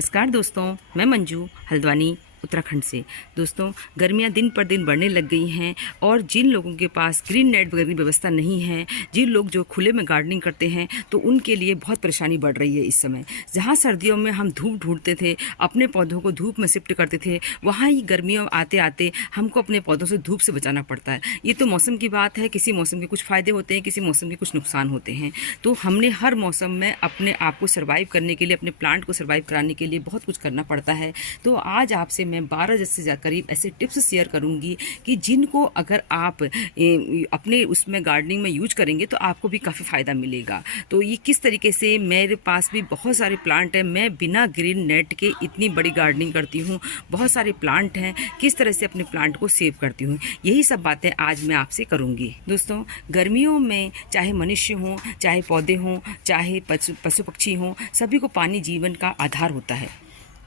नमस्कार दोस्तों, मैं मंजू हल्द्वानी उत्तराखंड से। दोस्तों, गर्मियां दिन पर दिन बढ़ने लग गई हैं और जिन लोगों के पास ग्रीन नेट वगैरह की व्यवस्था नहीं है, जिन लोग जो खुले में गार्डनिंग करते हैं, तो उनके लिए बहुत परेशानी बढ़ रही है इस समय। जहां सर्दियों में हम धूप ढूंढते थे, अपने पौधों को धूप में शिफ्ट करते थे, वहाँ ही गर्मियों आते आते हमको अपने पौधों से धूप से बचाना पड़ता है। ये तो मौसम की बात है, किसी मौसम के कुछ फ़ायदे होते हैं, किसी मौसम के कुछ नुकसान होते हैं। तो हमने हर मौसम में अपने आप को सर्वाइव करने के लिए, अपने प्लांट को सर्वाइव कराने के लिए बहुत कुछ करना पड़ता है। तो आज आपसे मैं 12 से करीब ऐसे टिप्स शेयर करूंगी कि जिनको अगर आप अपने उसमें गार्डनिंग में यूज करेंगे तो आपको भी काफ़ी फ़ायदा मिलेगा। तो ये किस तरीके से, मेरे पास भी बहुत सारे प्लांट हैं, मैं बिना ग्रीन नेट के इतनी बड़ी गार्डनिंग करती हूँ, बहुत सारे प्लांट हैं, किस तरह से अपने प्लांट को सेव करती हूँ, यही सब बातें आज मैं आपसे करूँगी। दोस्तों, गर्मियों में चाहे मनुष्य हों, चाहे पौधे हों, चाहे पशु पक्षी हों, सभी को पानी जीवन का आधार होता है।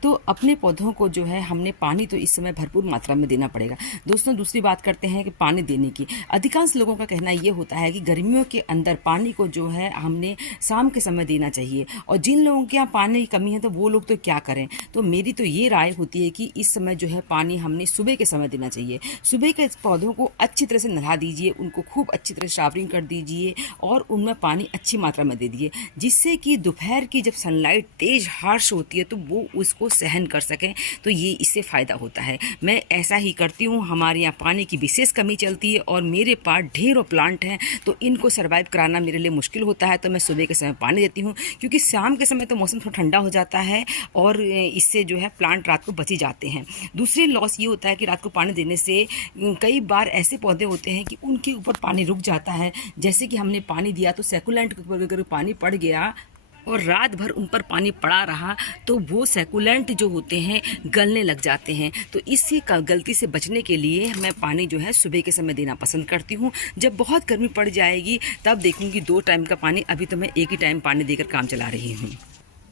तो अपने पौधों को जो है हमने पानी तो इस समय भरपूर मात्रा में देना पड़ेगा। दोस्तों, दूसरी बात करते हैं कि पानी देने की। अधिकांश लोगों का कहना ये होता है कि गर्मियों के अंदर पानी को जो है हमने शाम के समय देना चाहिए, और जिन लोगों के यहाँ पानी की कमी है तो वो लोग तो क्या करें। तो मेरी तो ये राय होती है कि इस समय जो है पानी हमने सुबह के समय देना चाहिए। सुबह के पौधों को अच्छी तरह से नहा दीजिए, उनको खूब अच्छी तरह शावरिंग कर दीजिए और उनमें पानी अच्छी मात्रा में दे दीजिए, जिससे कि दोपहर की जब सनलाइट तेज हार्श होती है तो वो उसको सहन कर सकें। तो ये इससे फ़ायदा होता है। मैं ऐसा ही करती हूँ। हमारे यहाँ पानी की विशेष कमी चलती है और मेरे पास ढेरों प्लांट हैं, तो इनको सर्वाइव कराना मेरे लिए मुश्किल होता है। तो मैं सुबह के समय पानी देती हूँ, क्योंकि शाम के समय तो मौसम थोड़ा ठंडा हो जाता है और इससे जो है प्लांट रात को बची जाते हैं। दूसरी लॉस ये होता है कि रात को पानी देने से कई बार ऐसे पौधे होते हैं कि उनके ऊपर पानी रुक जाता है। जैसे कि हमने पानी दिया तो सैकुलेंट के ऊपर अगर पानी पड़ गया और रात भर उन पर पानी पड़ा रहा तो वो सैकुलेंट जो होते हैं गलने लग जाते हैं। तो इसी का गलती से बचने के लिए मैं पानी जो है सुबह के समय देना पसंद करती हूँ। जब बहुत गर्मी पड़ जाएगी तब देखूँगी 2 टाइम का पानी, अभी तो मैं एक ही टाइम पानी देकर काम चला रही हूँ।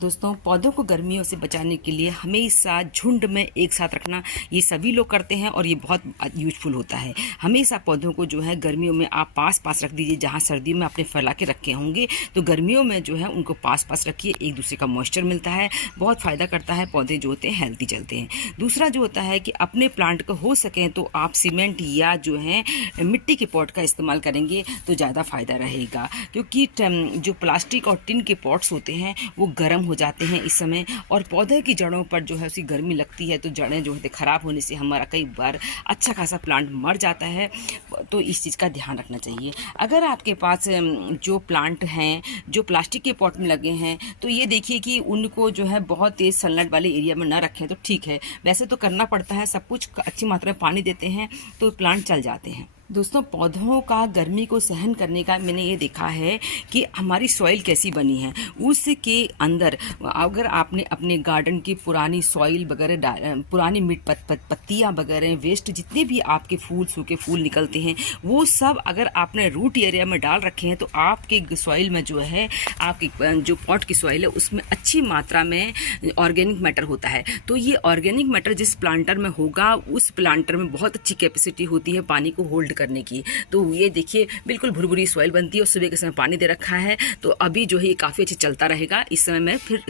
दोस्तों, पौधों को गर्मियों से बचाने के लिए हमेशा झुंड में एक साथ रखना, ये सभी लोग करते हैं और ये बहुत यूजफुल होता है। हमेशा पौधों को जो है गर्मियों में आप पास पास रख दीजिए। जहाँ सर्दियों में आपने फैला के रखे होंगे तो गर्मियों में जो है उनको पास पास रखिए, एक दूसरे का मॉइस्चर मिलता है, बहुत फ़ायदा करता है। पौधे जो होते हैं हेल्दी चलते हैं। दूसरा जो होता है कि अपने प्लांट को हो सकें तो आप सीमेंट या जो है मिट्टी के पॉट का इस्तेमाल करेंगे तो ज़्यादा फ़ायदा रहेगा, क्योंकि जो प्लास्टिक और टिन के पॉट्स होते हैं वो गर्म हो जाते हैं इस समय, और पौधे की जड़ों पर जो है उसी गर्मी लगती है तो जड़ें जो है ख़राब होने से हमारा कई बार अच्छा खासा प्लांट मर जाता है। तो इस चीज़ का ध्यान रखना चाहिए। अगर आपके पास जो प्लांट हैं जो प्लास्टिक के पॉट में लगे हैं तो ये देखिए कि उनको जो है बहुत तेज़ सनलाइट वाले एरिया में ना रखें तो ठीक है। वैसे तो करना पड़ता है, सब कुछ अच्छी मात्रा में पानी देते हैं तो प्लांट चल जाते हैं। दोस्तों, पौधों का गर्मी को सहन करने का मैंने ये देखा है कि हमारी सॉइल कैसी बनी है। उसके अंदर अगर आपने अपने गार्डन की पुरानी सॉइल वगैरह, पुरानी पत्तियाँ वगैरह, वेस्ट जितने भी आपके फूल, सूखे फूल निकलते हैं, वो सब अगर आपने रूट एरिया में डाल रखे हैं तो आपके सॉइल में जो है, आपकी जो पॉट की सॉइल है उसमें अच्छी मात्रा में ऑर्गेनिक मैटर होता है। तो ये ऑर्गेनिक मैटर जिस प्लांटर में होगा उस प्लांटर में बहुत अच्छी कैपेसिटी होती है पानी को होल्ड करने की। तो ये देखिए बिल्कुल भुरभुरी सॉइल बनती है और सुबह के समय पानी दे रखा है तो अभी जो है ये काफ़ी अच्छे चलता रहेगा। इस समय मैं फिर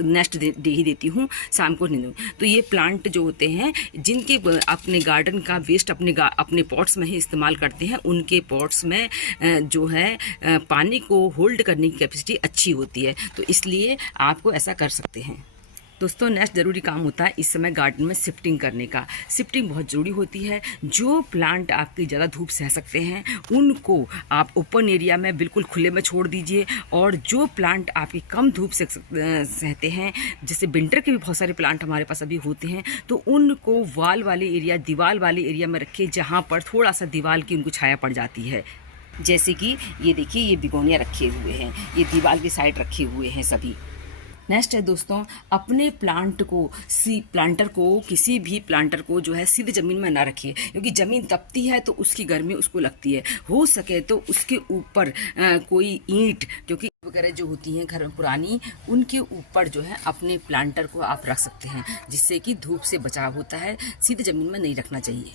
नेक्स्ट डे ही देती हूँ, शाम को नहीं दूँ। तो ये प्लांट जो होते हैं जिनके अपने गार्डन का वेस्ट अपने पॉट्स में ही इस्तेमाल करते हैं, उनके पॉट्स में जो है पानी को होल्ड करने की कैपेसिटी अच्छी होती है, तो इसलिए आपको ऐसा कर सकते हैं। दोस्तों, नेक्स्ट ज़रूरी काम होता है इस समय गार्डन में शिफ्टिंग करने का। शिफ्टिंग बहुत ज़रूरी होती है। जो प्लांट आपकी ज़्यादा धूप सह सकते हैं उनको आप ओपन एरिया में बिल्कुल खुले में छोड़ दीजिए, और जो प्लांट आपकी कम धूप से सहते हैं, जैसे विंटर के भी बहुत सारे प्लांट हमारे पास अभी होते हैं, तो उनको वाल वाले एरिया, दीवार वाले एरिया में रखिए जहाँ पर थोड़ा सा दीवार की उनको छाया पड़ जाती है। जैसे कि ये देखिए, ये बिगोनिया रखे हुए हैं, ये दीवार की साइड रखे हुए हैं सभी। नेक्स्ट है दोस्तों, अपने प्लांटर को किसी भी प्लांटर को जो है सीधे ज़मीन में ना रखिए, क्योंकि ज़मीन तपती है तो उसकी गर्मी उसको लगती है। हो सके तो उसके ऊपर कोई ईंट, क्योंकि वगैरह जो होती हैं घर में पुरानी, उनके ऊपर जो है अपने प्लांटर को आप रख सकते हैं, जिससे कि धूप से बचाव होता है। सीधे ज़मीन में नहीं रखना चाहिए।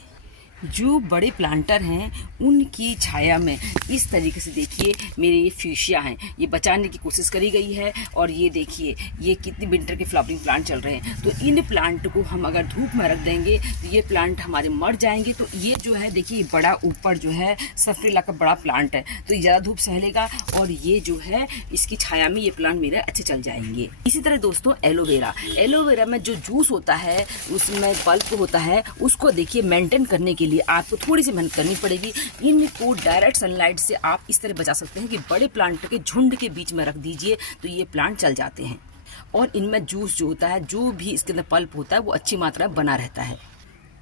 जो बड़े प्लांटर हैं उनकी छाया में इस तरीके से देखिए मेरे ये फ्यूशिया हैं, ये बचाने की कोशिश करी गई है। और ये देखिए ये कितनी विंटर के फ्लावरिंग प्लांट चल रहे हैं। तो इन प्लांट को हम अगर धूप में रख देंगे तो ये प्लांट हमारे मर जाएंगे। तो ये जो है देखिए बड़ा ऊपर जो है सफरेला का बड़ा प्लांट है, तो ये ज़्यादा धूप सहलेगा और ये जो है इसकी छाया में ये प्लांट मेरे अच्छे चल जाएंगे। इसी तरह दोस्तों एलोवेरा में जो जूस होता है उसमें पल्प होता है, उसको देखिए मेंटेन करने के लिए आपको थोड़ी सी मेहनत करनी पड़ेगी। इनको डायरेक्ट सनलाइट से आप इस तरह बचा सकते हैं कि बड़े प्लांट के झुंड के बीच में रख दीजिए तो ये प्लांट चल जाते हैं। और इनमें जूस जो होता है, जो भी इसके अंदर पल्प होता है वो अच्छी मात्रा में बना रहता है।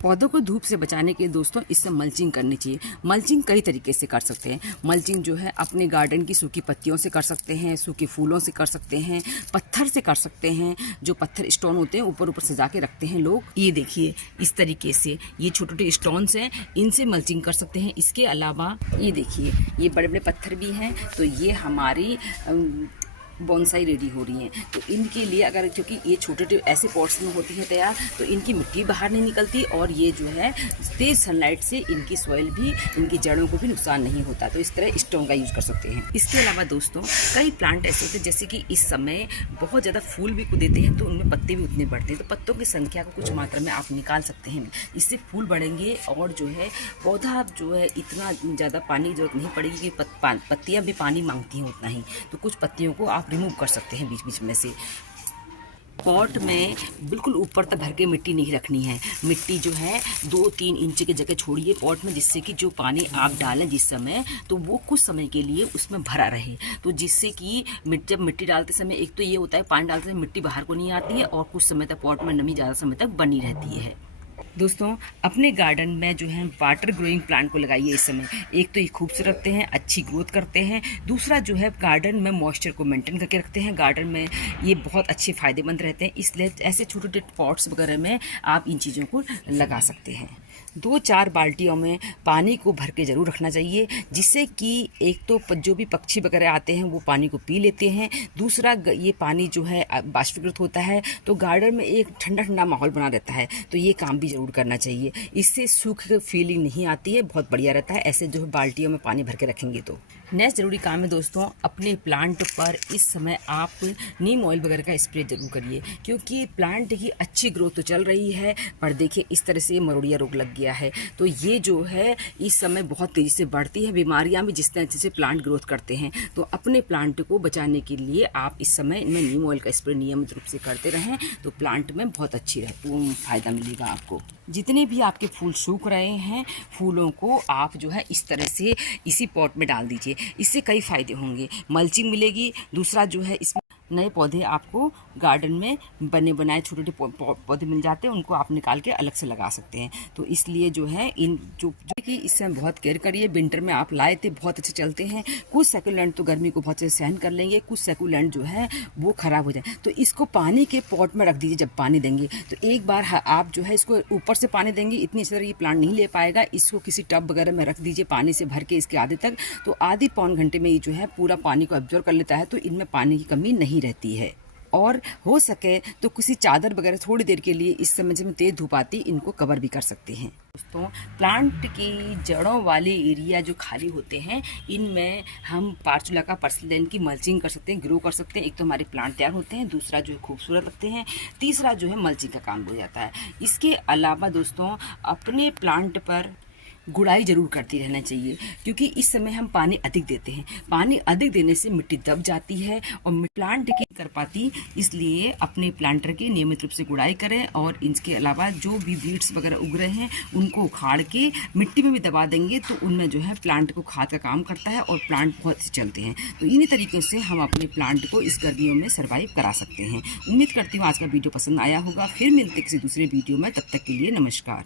पौधों को धूप से बचाने के लिए दोस्तों इससे मल्चिंग करनी चाहिए। मल्चिंग कई तरीके से कर सकते हैं। मल्चिंग जो है अपने गार्डन की सूखी पत्तियों से कर सकते हैं, सूखे फूलों से कर सकते हैं, पत्थर से कर सकते हैं। जो पत्थर स्टोन होते हैं ऊपर ऊपर सजा के रखते हैं लोग, ये देखिए इस तरीके से ये छोटे छोटे स्टोन्स हैं, इनसे मल्चिंग कर सकते हैं। इसके अलावा ये देखिए ये बड़े बड़े पत्थर भी हैं, तो ये हमारी बोनसाई रेडी हो रही हैं। तो इनके लिए अगर, क्योंकि ये छोटे छोटे ऐसे पॉट्स में होती है तैयार, तो इनकी मिट्टी बाहर नहीं निकलती और ये जो है तेज सनलाइट से इनकी सॉइल भी, इनकी जड़ों को भी नुकसान नहीं होता। तो इस तरह स्टोन का यूज़ कर सकते हैं। इसके अलावा दोस्तों कई प्लांट ऐसे होते हैं जैसे कि इस समय बहुत ज़्यादा फूल भी देते हैं तो उनमें पत्ते भी उतने बढ़ते हैं। तो पत्तों की संख्या को कुछ मात्रा में आप निकाल सकते हैं, इससे फूल बढ़ेंगे और जो है पौधा जो है इतना ज़्यादा पानी की जरूरत नहीं पड़ेगी कि पत्तियाँ भी पानी मांगती हैं उतना ही। तो कुछ पत्तियों को आप रिमूव कर सकते हैं बीच बीच में से। पॉट में बिल्कुल ऊपर तक भर के मिट्टी नहीं रखनी है। मिट्टी जो है 2-3 इंच की जगह छोड़िए पॉट में, जिससे कि जो पानी आप डालें जिस समय, तो वो कुछ समय के लिए उसमें भरा रहे। तो जिससे कि जब मिट्टी डालते समय एक तो ये होता है पानी डालते समय मिट्टी बाहर को नहीं आती है और कुछ समय तक पॉट में नमी ज़्यादा समय तक बनी रहती है। दोस्तों अपने गार्डन में जो है वाटर ग्रोइंग प्लांट को लगाइए इस समय। एक तो ये खूबसूरत रखते हैं, अच्छी ग्रोथ करते हैं। दूसरा जो है गार्डन में मॉइस्चर को मेंटेन करके रखते हैं। गार्डन में ये बहुत अच्छे फ़ायदेमंद रहते हैं, इसलिए ऐसे छोटे छोटे पॉट्स वगैरह में आप इन चीज़ों को लगा सकते हैं। 2-4 बाल्टियों में पानी को भर के ज़रूर रखना चाहिए, जिससे कि एक तो जो भी पक्षी वगैरह आते हैं वो पानी को पी लेते हैं। दूसरा ये पानी जो है बाष्पीकृत होता है तो गार्डन में एक ठंडा ठंडा माहौल बना रहता है। तो ये काम भी ज़रूर करना चाहिए, इससे सूख फीलिंग नहीं आती है, बहुत बढ़िया रहता है ऐसे जो है बाल्टियों में पानी भर के रखेंगे। तो नेक्स्ट ज़रूरी काम है दोस्तों, अपने प्लांट पर इस समय आप नीम ऑयल वगैरह का स्प्रे जरूर करिए, क्योंकि प्लांट की अच्छी ग्रोथ तो चल रही है पर देखिए इस तरह से मरोड़िया रोग लग गया है। तो ये जो है इस समय बहुत तेज़ी से बढ़ती है बीमारियां भी जिस तरह से प्लांट ग्रोथ करते हैं। तो अपने प्लांट को बचाने के लिए आप इस समय इनमें नीम ऑयल का स्प्रे नियमित रूप से करते रहें, तो प्लांट में बहुत अच्छी फ़ायदा मिलेगा आपको। जितने भी आपके फूल सूख रहे हैं, फूलों को आप जो है इस तरह से इसी पॉट में डाल दीजिए, इससे कई फ़ायदे होंगे। मल्चिंग मिलेगी, दूसरा जो है इसमें नए पौधे आपको गार्डन में बने बनाए छोटे छोटे पौधे मिल जाते हैं, उनको आप निकाल के अलग से लगा सकते हैं। तो इसलिए जो है इन जो कि इससे बहुत केयर करिए। विंटर में आप लाए थे बहुत अच्छे चलते हैं, कुछ सैकुलेंट तो गर्मी को बहुत अच्छे सहन कर लेंगे, कुछ सैकुलेंट जो है वो ख़राब हो जाए। तो इसको पानी के पॉट में रख दीजिए। जब पानी देंगे तो एक बार आप जो है इसको ऊपर से पानी देंगे, इतनी तरह ये प्लांट नहीं ले पाएगा। इसको किसी टब वगैरह में रख दीजिए पानी से भर के इसके आधे तक, तो आधी पौन घंटे में ये जो है पूरा पानी को एब्जॉर्ब कर लेता है। तो इनमें पानी की कमी नहीं रहती है। और हो सके तो किसी चादर वगैरह थोड़ी देर के लिए इस समय जब तेज धूप आती इनको कवर भी कर सकते हैं। दोस्तों प्लांट की जड़ों वाले एरिया जो खाली होते हैं इनमें हम पार्चुला का पर्सिलेन की मल्चिंग कर सकते हैं, ग्रो कर सकते हैं। एक तो हमारे प्लांट तैयार होते हैं, दूसरा जो है खूबसूरत लगते हैं, तीसरा जो है मल्चिंग का काम हो जाता है। इसके अलावा दोस्तों अपने प्लांट पर गुड़ाई ज़रूर करती रहना चाहिए, क्योंकि इस समय हम पानी अधिक देते हैं। पानी अधिक देने से मिट्टी दब जाती है और प्लांट की कर पाती, इसलिए अपने प्लांटर की नियमित रूप से गुड़ाई करें। और इसके अलावा जो भी वीड्स वगैरह उग रहे हैं उनको उखाड़ के मिट्टी में भी दबा देंगे तो उनमें जो है प्लांट को खाद का काम करता है और प्लांट बहुत अच्छे चलते हैं। तो इन्हीं तरीक़ों से हम अपने प्लांट को इस गर्मियों में सर्वाइव करा सकते हैं। उम्मीद करती हूँ आज का वीडियो पसंद आया होगा। फिर मिलते किसी दूसरे वीडियो में, तब तक के लिए नमस्कार।